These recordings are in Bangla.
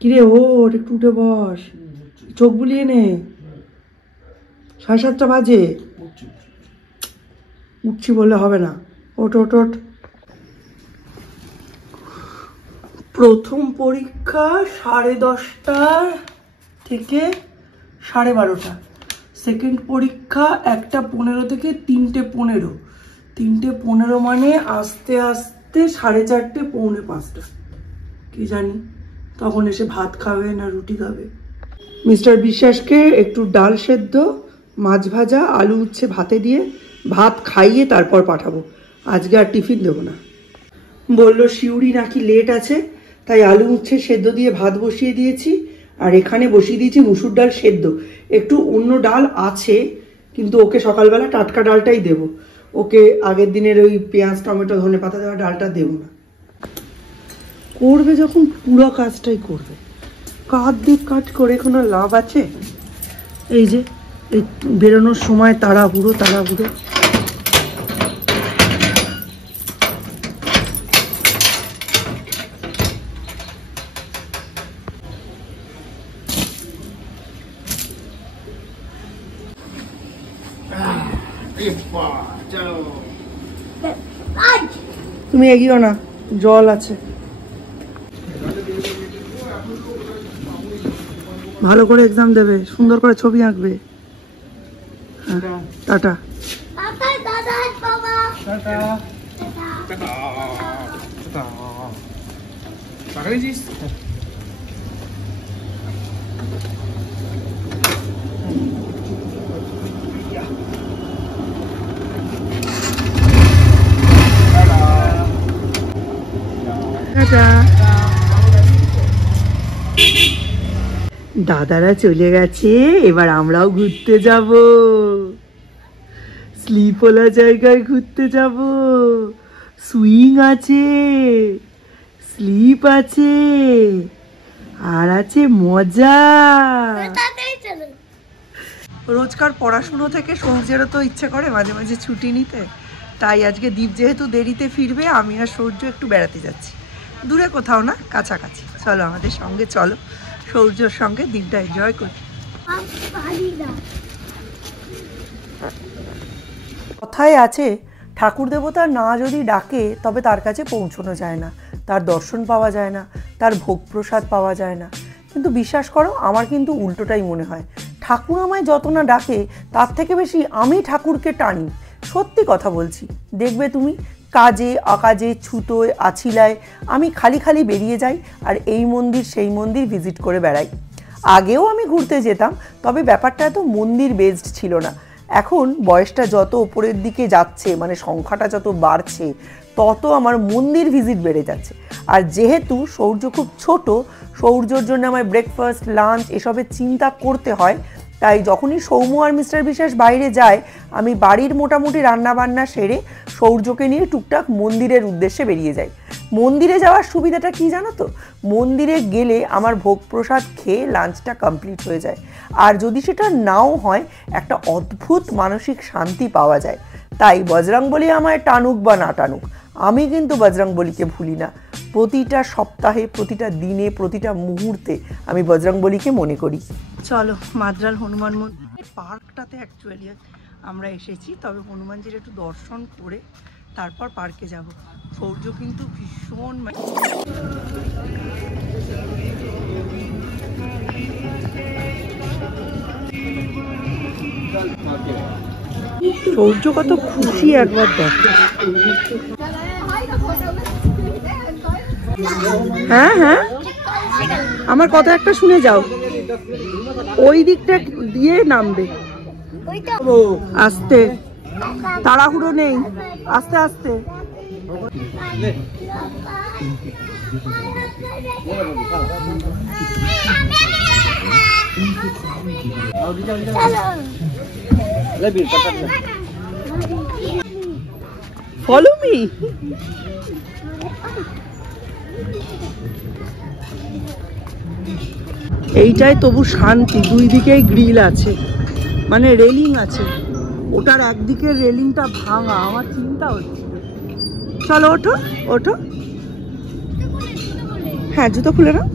কিরে ওর একটু উঠে বস, চোখ বুলিয়ে নে, 7:30 বাজে। উঠছি বললে হবে না, ওঠ ওঠ ওঠ। প্রথম পরীক্ষা 10:30 থেকে 12:30। সেকেন্ড পরীক্ষা 1:15 থেকে 3:15। 3:15 মানে আস্তে আস্তে 4:30 পৌনে 5টা, কি জানি তখন এসে ভাত খাবে না রুটি খাবে। মিস্টার বিশ্বাসকে একটু ডাল সেদ্ধ, মাছ ভাজা, আলু উচ্ছে ভাতে দিয়ে ভাত খাইয়ে তারপর পাঠাবো। আজকে আর টিফিন দেবো না। বললো শিউরি নাকি লেট আছে, তাই আলু উচ্ছে সেদ্ধ দিয়ে ভাত বসিয়ে দিয়েছি, আর এখানে বসিয়ে দিয়েছি মুসুর ডাল সেদ্ধ। একটু অন্য ডাল আছে, কিন্তু ওকে সকালবেলা টাটকা ডালটাই দেবো। ওকে আগের দিনের ওই পেঁয়াজ টমেটো ধনে পাতা দেওয়া ডালটা দেবো না। করবে যখন পুরো কাজটাই করবে, কাট দিয়ে কাট করে কোনো লাভ আছে? এই যে এই বেরোনোর সময় তাড়াহুড়ো তাড়াহুড়ো। তুমি এগিয়েও না, জল আছে। ভালো করে এক্সাম দেবে, সুন্দর করে ছবি আঁকবে। টাটা। দাদারা চলে গেছে, এবার আমরাও ঘুরতে যাব। স্লিপওয়ালা জায়গায় ঘুরতে যাব। সুইং আছে, স্লিপ আছে, আর আছে মজা। রোজকার পড়াশুনো থেকে সৌর্যেরও তো ইচ্ছে করে মাঝে মাঝে ছুটি নিতে, তাই আজকে দীপ যেহেতু দেরিতে ফিরবে, আমি আর সৌর্য একটু বেড়াতে যাচ্ছি। দূরে কোথাও না, কাছাকাছি। চলো আমাদের সঙ্গে চলো, সৌর্যর সঙ্গে দিনটা এনজয় করি। কথায় আছে, ঠাকুর দেবতার না যদি ডাকে তবে তার কাছে পৌঁছানো যায় না, তার দর্শন পাওয়া যায় না, তার ভোগ প্রসাদ পাওয়া যায় না। কিন্তু বিশ্বাস করো, আমার কিন্তু উল্টোটাই মনে হয়। ঠাকুর আমায় যত না ডাকে, তার থেকে বেশি আমি ঠাকুরকে টানি। সত্যি কথা বলছি, দেখবে তুমি, কাজে অকাজে ছুতোয় আছিলায় আমি খালি খালি বেরিয়ে যাই, আর এই মন্দির সেই মন্দির ভিজিট করে বেড়াই। আগেও আমি ঘুরতে যেতাম, তবে ব্যাপারটা এত মন্দির বেসড ছিল না। এখন বয়সটা যত ওপরের দিকে যাচ্ছে, মানে সংখ্যাটা যত বাড়ছে, তত আমার মন্দির ভিজিট বেড়ে যাচ্ছে। আর যেহেতু সৌর্য খুব ছোট, সৌর্যর জন্য আমার ব্রেকফাস্ট লাঞ্চ এসবের চিন্তা করতে হয়, তাই যখনই সৌম্য আর মিস্টার বিশ্বাস বাইরে যায়, আমি বাড়ির মোটামুটি রান্নাবান্না সেরে সৌর্যকে নিয়ে টুকটাক মন্দিরের উদ্দেশ্যে বেরিয়ে যাই। মন্দিরে যাওয়ার সুবিধাটা কি জানো তো? মন্দিরে গেলে আমার ভোগ প্রসাদ খেয়ে লাঞ্চটা কমপ্লিট হয়ে যায়, আর যদি সেটা নাও হয়, একটা অদ্ভুত মানসিক শান্তি পাওয়া যায়। তাই বজরংবলী আমায় টানুক বা না টানুক, আমি কিন্তু বজরংবলীকে ভুলি না। প্রতিটা সপ্তাহে, প্রতিটা দিনে, প্রতিটা মুহূর্তে আমি বজরংবলীকে মনে করি। চলো, মাদ্রাল হনুমান মন্দির পার্কটাতে অ্যাকচুয়ালি আমরা এসেছি, তবে হনুমানজির একটু দর্শন করে তারপর পার্কে যাব। সৌর্য কিন্তু ভীষণ সৌর্য কত খুশি একবার দেখ। হ্যাঁ হ্যাঁ, আমার কথা একটা শুনে যাও, ওই দিকটা দিয়ে নামবে, আস্তে, তাড়াহুড়ো নেই, আস্তে আস্তে। Follow me. এইটাই তবু শান্তি, দুই দিকেই গ্রিল আছে, মানে রেলিং আছে, ওটার একদিকের রেলিংটা ভাঙা, আমার চিন্তা হচ্ছে। চলো ওঠো ওঠো। হ্যাঁ জুতো খুলে নাও।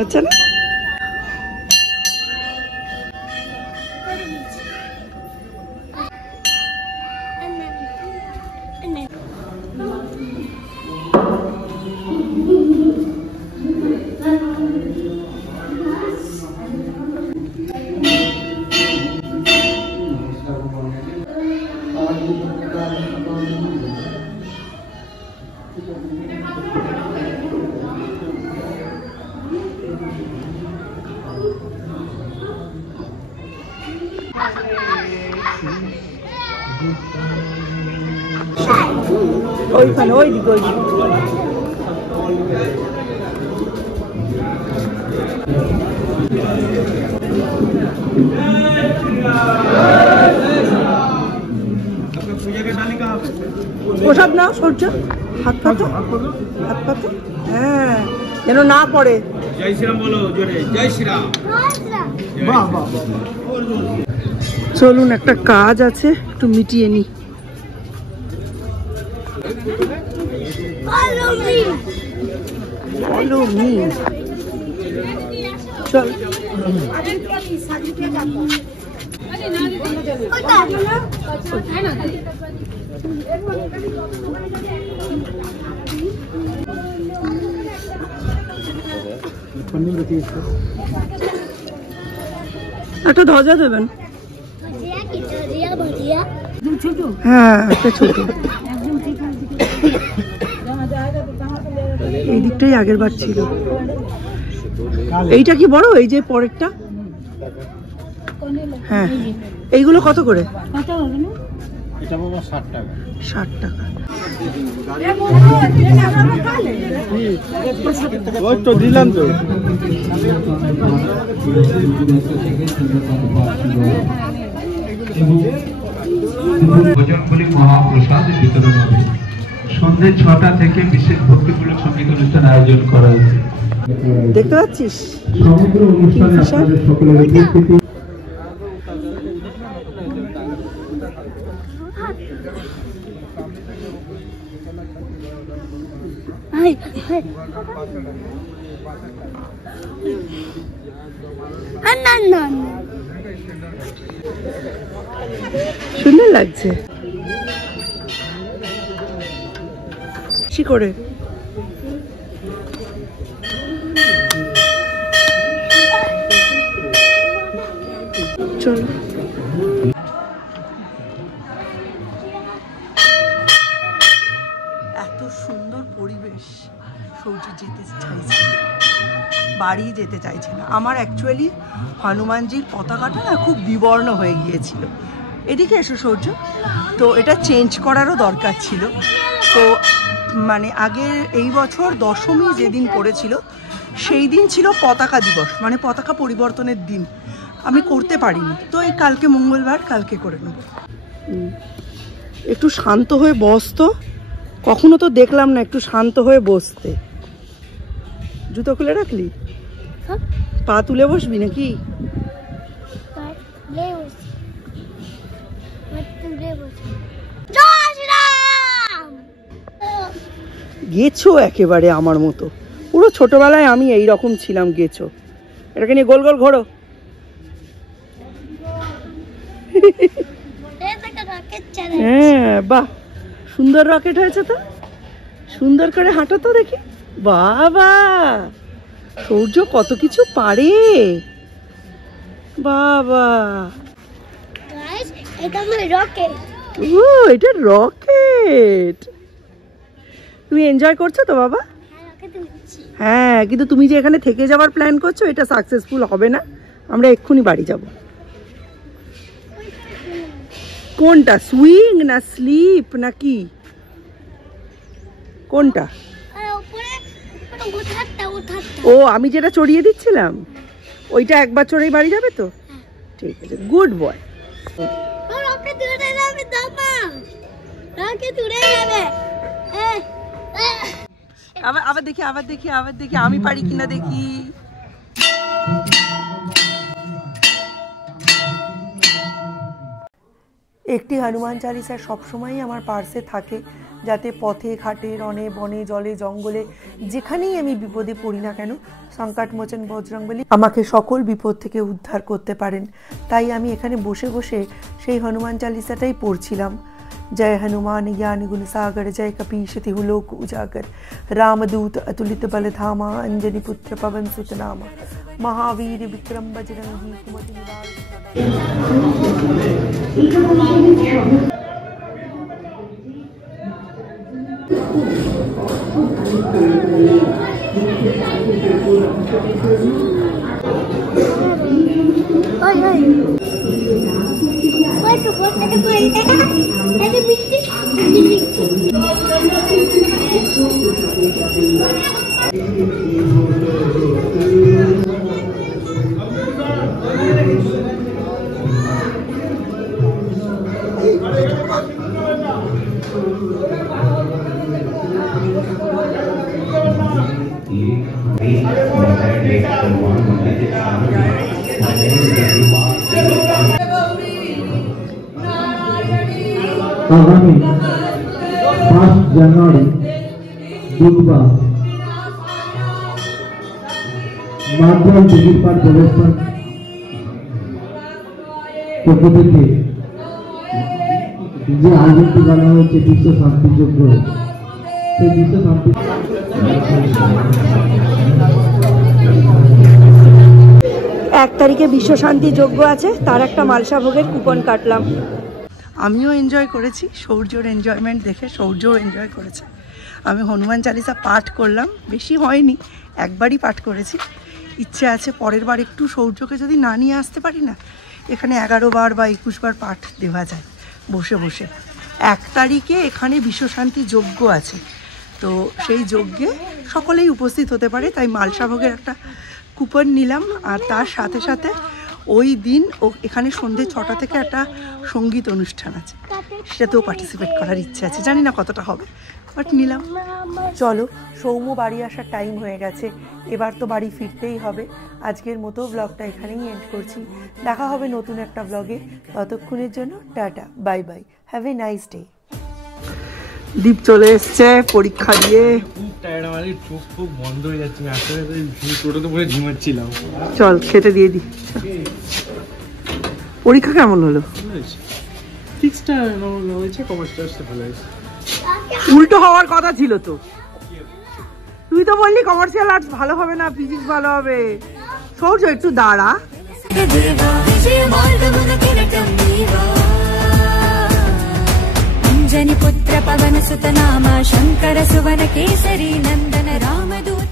अच्छा ना ওইখানে ওই দিকে ওই দিকে ওসব নাও সূর্য হাত পাতো হাত পাতো হ্যাঁ যেন না পড়ে। জয় শ্রীরাম বলো জোরে জয় শ্রীরাম। বাহ বাহ চলুন একটা কাজ আছে একটু মিটিয়ে নি। Follow me. চল একটা ধ্বজা দেবেন। হ্যাঁ একটা ছোট এই দিকটাই আগের বার ছিল। এইটা কি বড় এই যে পরেরটা? হ্যাঁ এইগুলো কত করে? এটা বাবা 60 টাকা। 60 টাকা। ওই তো দিলাম তো। ভোজনগুলি মহাপ্রসাদ বিতরণ হবে। সন্ধ্যে 6টা থেকে বিশেষ ভক্তিমূলক সঙ্গীত অনুষ্ঠান আয়োজন করা হয়েছে। দেখতে পাচ্ছিস সমগ্র অনুষ্ঠানে আপনাদের সকলের উপস্থিতি। সুন্দর লাগছে কি করে চল। এত সুন্দর পরিবেশ সূর্য যেতে চাইছে বাড়ি যেতে চাইছে না। আমার অ্যাকচুয়ালি হনুমানজির পতাকাটা না খুব বিবর্ণ হয়ে গিয়েছিল। এদিকে এসো সূর্য। তো এটা চেঞ্জ করারও দরকার ছিল। তো মানে আগের এই বছর দশমী যেদিন পড়েছিল সেই দিন ছিল পতাকা দিবস, মানে পতাকা পরিবর্তনের দিন। আমি করতে পারিনি, তো এই কালকে মঙ্গলবার, কালকে করে নেব। একটু শান্ত হয়ে বস তো, কখনো তো দেখলাম না একটু শান্ত হয়ে বসতে। জুতো খুলে রাখলি? পা তুলে বসবি নাকি? গেছো একেবারে আমার মতো, পুরো ছোটবেলায় আমি এই রকম ছিলাম। গেছো, এটাকে নিয়ে গোল গোল ঘোরো। হ্যাঁ বাহ, সুন্দর রকেট হয়েছে তো, সুন্দর করে হাঁটো তো দেখি। বাবা, সূর্য কত কিছু পারে বাবা। এটা রকেট। তুমি এনজয় করছো তো বাবা? হ্যাঁ, কিন্তু তুমি যে এখানে থেকে যাওয়ার প্ল্যান করছো এটা সাকসেসফুল হবে না, আমরা এক্ষুনি বাড়ি যাব। কোনটা, সুইং না স্লিপ নাকি কোনটা? ও, আমি যেটা চড়িয়ে দিচ্ছিলাম ওইটা একবার চড়েই বাড়ি যাবে তো? ঠিক আছে, গুড বয়। আবার দেখি, আবার দেখি, আবার দেখি আমি পারি কিনা দেখি। একটি হনুমান চালিসা সবসময়ই আমার পার্সে থাকে, যাতে পথে ঘাটে রণে বনে জলে জঙ্গলে যেখানেই আমি বিপদে পড়ি না কেন, সংকট মোচন বজরংবলী আমাকে সকল বিপদ থেকে উদ্ধার করতে পারেন। তাই আমি এখানে বসে বসে সেই হনুমান চালিসাটাই পড়ছিলাম। जय हनुमान ज्ञान गुण सागर, जय कपीश तिहु लोक उजागर, रामदूत अतुलित बल धामा, अंजनी पुत्र पवन सुत नामा, महावीर विक्रम बजरंगी कुमति निवार। आगामी 5 জানুয়ারি বুধবার মাধ্যম টিকিটপাট প্রবেশপথ পক্ষ থেকে যে আয়োজনটি করা হয়েছে বিশ্ব শান্তি যজ্ঞ, সেই বিশ্ব শান্তি 1 তারিখে বিশ্ব শান্তি যজ্ঞ আছে, তার একটা মালসা ভোগের কুপন কাটলাম। আমিও এনজয় করেছি, সৌর্যর এনজয়মেন্ট দেখে সৌর্যও এনজয় করেছে। আমি হনুমান চালিসা পাঠ করলাম, বেশি হয়নি, একবারই পাঠ করেছি। ইচ্ছে আছে পরের বার একটু সৌর্যকে যদি না নিয়ে আসতে পারি না, এখানে 11 বার বা 21 বার পাঠ দেওয়া যায় বসে বসে। 1 তারিখে এখানে বিশ্ব শান্তি যজ্ঞ আছে, তো সেই যজ্ঞে সকলেই উপস্থিত হতে পারে, তাই মালসা ভোগের একটা কুপন নিলাম। আর তার সাথে সাথে ওই দিন এখানে সন্ধ্যে 6টা থেকে একটা সঙ্গীত অনুষ্ঠান আছে, সেটাতেও পার্টিসিপেট করার ইচ্ছে আছে, জানি না কতটা হবে, বাট নিলাম। চলো, সৌম্য বাড়ি আসার টাইম হয়ে গেছে, এবার তো বাড়ি ফিরতেই হবে। আজকের মতো ব্লগটা এখানেই এন্ড করছি, দেখা হবে নতুন একটা ব্লগে। ততক্ষণের জন্য tata, bye bye, have a nice day. Deep চলে এসছে পরীক্ষা দিয়ে, চোখ খুব বন্ধ হয়ে যাচ্ছে, টোটোতে বসে ঘুমাচ্ছিলাম। চল খেতে দিয়ে দি। পরীক্ষা কেমন হলো? উল্টো হওয়ার কথা ছিল তো, তুই তো বললি কমার্শিয়াল আর্টস ভালো হবে না, ফিজিক্স ভালো হবে। সৌর্য একটু দাঁড়া। अंजनी पुत्र पवन सुत नामा, शंकर सुवन केसरी नंदन, रामदूत।